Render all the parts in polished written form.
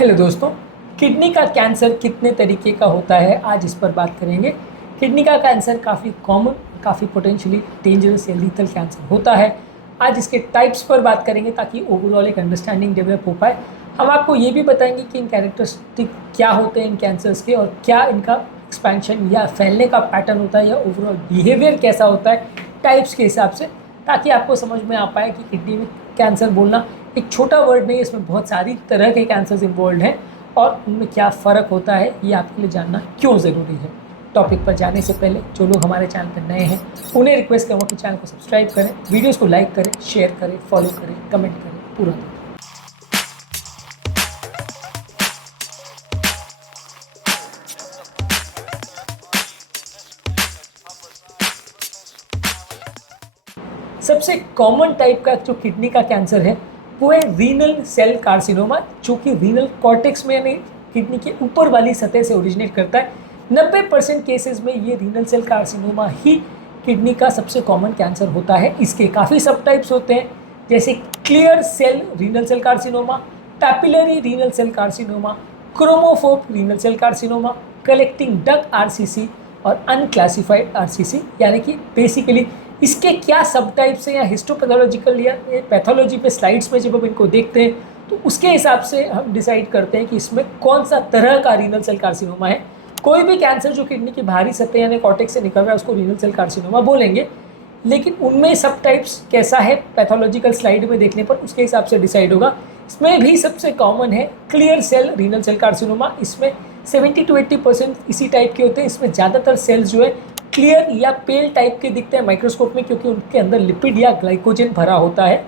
Hello दोस्तों, kidney का cancer कितने तरीके का होता है आज इस पर बात करेंगे। किडनी का कैंसर काफ़ी कॉमन, काफ़ी पोटेंशियली डेंजरस या लीथल कैंसर होता है। आज इसके टाइप्स पर बात करेंगे ताकि ओवरऑल एक अंडरस्टैंडिंग डेवलप हो पाए। हम आपको ये भी बताएंगे कि इन कैरेक्टरिस्टिक क्या होते हैं इन कैंसर्स के और क्या इनका एक्सपेंशन या फैलने का पैटर्न होता है या ओवरऑल बिहेवियर कैसा होता है टाइप्स के हिसाब से, ताकि आपको समझ में आ पाए कि किडनी में कैंसर बोलना एक छोटा वर्ड नहीं है, इसमें बहुत सारी तरह के कैंसर्स इन्वॉल्व हैं और उनमें क्या फ़र्क होता है ये आपके लिए जानना क्यों ज़रूरी है। टॉपिक पर जाने से पहले जो लोग हमारे चैनल पर नए हैं उन्हें रिक्वेस्ट करूँगा कि चैनल को सब्सक्राइब करें, वीडियोस को लाइक करें, शेयर करें, फॉलो करें, कमेंट करें, पूरा देखें। सबसे कॉमन टाइप का जो किडनी का कैंसर है वो है रीनल सेल कार्सिनोमा, जो कि रीनल कॉर्टेक्स में यानी किडनी के ऊपर वाली सतह से ओरिजिनेट करता है। 90% केसेस में ये रीनल सेल कार्सिनोमा ही किडनी का सबसे कॉमन कैंसर होता है। इसके काफ़ी सब टाइप्स होते हैं, जैसे clear cell renal cell carcinoma, papillary renal cell carcinoma, chromophobe renal cell carcinoma, collecting duct RCC और अनक्लासिफाइड आरसीसी। यानी कि बेसिकली इसके क्या सब टाइप्स हैं या हिस्टोपैथोलॉजिकल या पैथोलॉजी पे स्लाइड्स में जब हम इनको देखते हैं तो उसके हिसाब से हम डिसाइड करते हैं कि इसमें कौन सा तरह का रीनल सेल कार्सिनोमा है। कोई भी कैंसर जो किडनी की बाहरी सतह यानी कॉर्टेक्स से निकल रहा है उसको रीनल सेल कार्सिनोमा बोलेंगे, लेकिन उनमें सब टाइप्स कैसा है पैथोलॉजिकल स्लाइड में देखने पर उसके हिसाब से डिसाइड होगा। इसमें भी सबसे कॉमन है clear cell renal cell carcinoma. इसमें 70 to 80% इसी टाइप के होते हैं। इसमें ज़्यादातर सेल्स जो है क्लियर या पेल टाइप के दिखते हैं माइक्रोस्कोप में, क्योंकि उनके अंदर लिपिड या ग्लाइकोजन भरा होता है।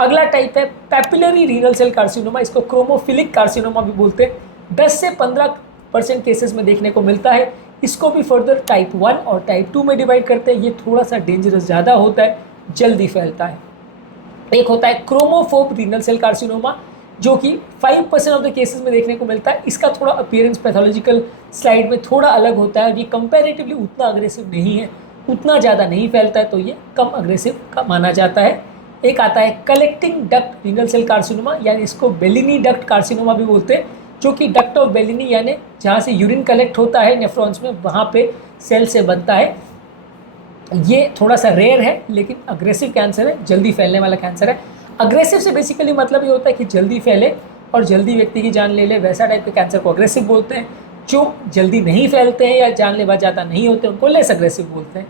अगला टाइप है पैपिलरी रीनल सेल कार्सिनोमा, इसको क्रोमोफिलिक कार्सिनोमा भी बोलते हैं। 10 से 15% केसेस में देखने को मिलता है। इसको भी फर्दर टाइप 1 और टाइप 2 में डिवाइड करते हैं। ये थोड़ा सा डेंजरस ज़्यादा होता है, जल्दी फैलता है। एक होता है क्रोमोफोब रीनल सेल कार्सिनोमा, जो कि 5% ऑफ द केसेस में देखने को मिलता है। इसका थोड़ा अपीयरेंस पैथोलॉजिकल स्लाइड में थोड़ा अलग होता है और ये कंपैरेटिवली उतना अग्रेसिव नहीं है, उतना ज़्यादा नहीं फैलता है, तो ये कम अग्रेसिव का माना जाता है। एक आता है collecting duct renal cell carcinoma, यानी इसको बेलिनी डक्ट कार्सिनोमा भी बोलते हैं, जो कि डक्ट ऑफ बेलिनी यानी जहाँ से यूरिन कलेक्ट होता है नेफ्रॉन्स में वहाँ पे सेल से बनता है। ये थोड़ा सा रेयर है लेकिन अग्रेसिव कैंसर है, जल्दी फैलने वाला कैंसर है। अग्रेसिव से बेसिकली मतलब ये होता है कि जल्दी फैले और जल्दी व्यक्ति की जान ले ले, वैसा टाइप के कैंसर को अग्रेसिव बोलते हैं। जो जल्दी नहीं फैलते हैं या जानलेवा ज़्यादा नहीं होते उनको लेस अग्रेसिव बोलते हैं।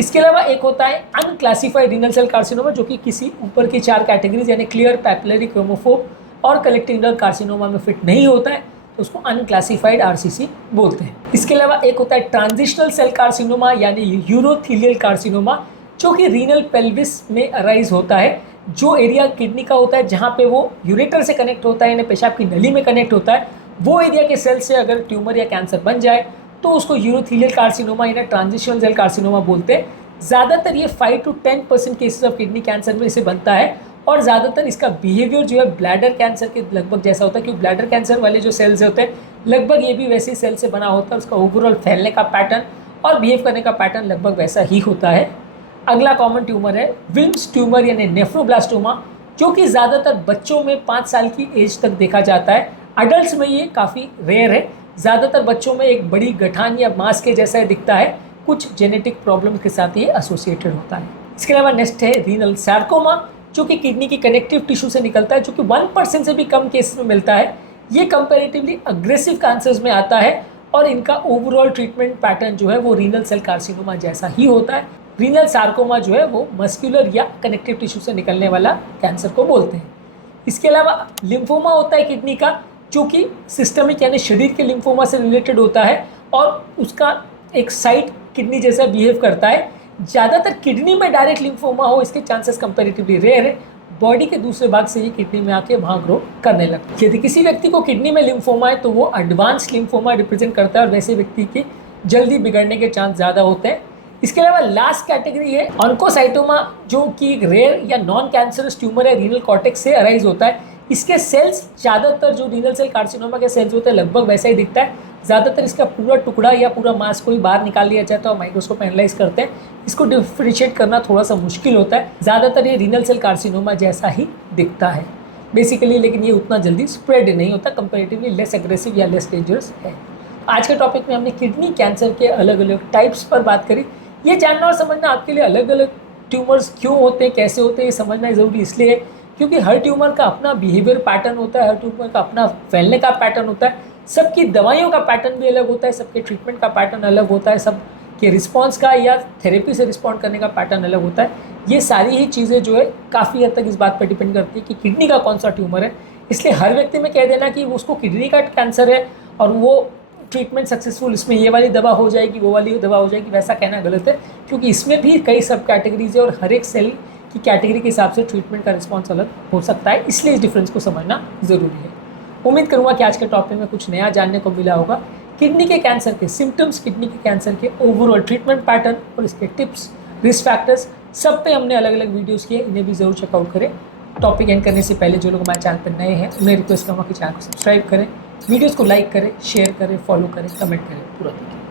इसके अलावा एक होता है अनक्लासिफाइड रीनल सेल कार्सिनोमा, जो कि किसी ऊपर की 4 कैटेगरीज यानी क्लियर, पैपिलरी, क्रोमोफोब और कलेक्टिंग डक्ट कार्सिनोमा में फिट नहीं होता है, तो उसको अनक्लासिफाइड आरसीसी बोलते हैं। इसके अलावा एक होता है ट्रांजिशनल सेल कार्सिनोमा यानी यूरोथीलियल कार्सिनोमा, जो कि रीनल पेल्विस में अराइज होता है। जो एरिया किडनी का होता है जहाँ पे वो यूरेटर से कनेक्ट होता है यानी पेशाब की नली में कनेक्ट होता है, वो एरिया के सेल से अगर ट्यूमर या कैंसर बन जाए तो उसको यूरोथीलियल कार्सिनोमा या ट्रांजिशनल सेल कार्सिनोमा बोलते हैं। ज़्यादातर ये 5 to 10% cases of kidney cancer में इसे बनता है और ज़्यादातर इसका बिहेवियर जो है ब्लैडर कैंसर के लगभग जैसा होता है, क्योंकि ब्लैडर कैंसर वाले जो सेल्स होते हैं लगभग ये भी वैसे ही सेल से बना होता है। उसका ओवरऑल फैलने का पैटर्न और बिहेव करने का पैटर्न लगभग वैसा ही होता है। अगला कॉमन ट्यूमर है विल्म्स ट्यूमर यानी नेफ्रोब्लास्टोमा, जो कि ज़्यादातर बच्चों में 5 साल की एज तक देखा जाता है। अडल्ट्स में ये काफ़ी रेयर है। ज़्यादातर बच्चों में एक बड़ी गठान या मांस के जैसा दिखता है, कुछ जेनेटिक प्रॉब्लम के साथ ये एसोसिएटेड होता है। इसके अलावा नेक्स्ट है रीनल सार्कोमा, जो कि किडनी की कनेक्टिव टिश्यू से निकलता है, जो कि 1% से भी कम केसेस में मिलता है। ये कंपैरेटिवली अग्रेसिव कैंसर्स में आता है और इनका ओवरऑल ट्रीटमेंट पैटर्न जो है वो रीनल सेल कार्सिनोमा जैसा ही होता है। रीनल सार्कोमा जो है वो मस्कुलर या कनेक्टिव टिश्यू से निकलने वाला कैंसर को बोलते हैं। इसके अलावा लिम्फोमा होता है किडनी का, जो कि सिस्टमिक यानी शरीर के लिम्फोमा से रिलेटेड होता है और उसका एक साइट किडनी जैसा बिहेव करता है। ज़्यादातर किडनी में डायरेक्ट लिम्फोमा हो इसके चांसेस कंपैरेटिवली रेयर है। बॉडी के दूसरे भाग से ये किडनी में आके वहाँ ग्रो करने लगता है। यदि किसी व्यक्ति को किडनी में लिम्फोमा है तो वो एडवांस लिम्फोमा रिप्रेजेंट करता है और वैसे व्यक्ति के जल्दी बिगड़ने के चांस ज़्यादा होते हैं। इसके अलावा लास्ट कैटेगरी है ऑन्कोसाइटोमा, जो कि एक रेयर या नॉन कैंसरस ट्यूमर है, रीनल कॉर्टेक्स से अराइज होता है। इसके सेल्स ज़्यादातर जो रीनल सेल कार्सिनोमा के सेल्स होते हैं लगभग वैसा ही दिखता है। ज़्यादातर इसका पूरा टुकड़ा या पूरा मांस को ही बाहर निकाल लिया जाता है और माइक्रोस्कोप एनालाइज करते हैं। इसको डिफरेंशिएट करना थोड़ा सा मुश्किल होता है। ज़्यादातर ये रीनल सेल कार्सिनोमा जैसा ही दिखता है। बेसिकली, लेकिन ये उतना जल्दी स्प्रेड नहीं होता, कंपेरेटिवली लेस एग्रेसिव या लेस डेंजरस है। आज के टॉपिक में हमने किडनी कैंसर के अलग अलग टाइप्स पर बात करी। ये जानना और समझना आपके लिए अलग अलग ट्यूमर्स क्यों होते हैं, कैसे होते हैं, ये समझना ज़रूरी इसलिए है क्योंकि हर ट्यूमर का अपना बिहेवियर पैटर्न होता है, हर ट्यूमर का अपना फैलने का पैटर्न होता है, सबकी दवाइयों का पैटर्न भी अलग होता है, सबके ट्रीटमेंट का पैटर्न अलग होता है, सब के रिस्पॉन्स का या थेरेपी से रिस्पॉन्ड करने का पैटर्न अलग होता है। ये सारी ही चीज़ें जो है काफ़ी हद तक इस बात पर डिपेंड करती है कि किडनी का कौन सा ट्यूमर है। इसलिए हर व्यक्ति में कह देना कि उसको किडनी का कैंसर है और वो ट्रीटमेंट सक्सेसफुल, इसमें ये वाली दवा हो जाएगी, वो वाली दवा हो जाएगी, वैसा कहना गलत है, क्योंकि इसमें भी कई सब कैटेगरीज है और हर एक सेल की कैटेगरी के हिसाब से ट्रीटमेंट का रिस्पॉन्स अलग हो सकता है। इसलिए इस डिफरेंस को समझना ज़रूरी है। उम्मीद करूँगा कि आज के टॉपिक में कुछ नया जानने को मिला होगा। किडनी के कैंसर के सिम्टम्स, किडनी के कैंसर के ओवरऑल ट्रीटमेंट पैटर्न और इसके टिप्स, रिस्क फैक्टर्स, सब पे हमने अलग अलग वीडियोस किए, इन्हें भी ज़रूर चेकआउट करें। टॉपिक एंड करने से पहले जो लोग हमारे चैनल पर नए हैं उन्हें रिक्वेस्ट करूँगा कि चैनल को सब्सक्राइब करें, वीडियोस को लाइक करें, शेयर करें, फॉलो करें, कमेंट करें, पूरा देखिए।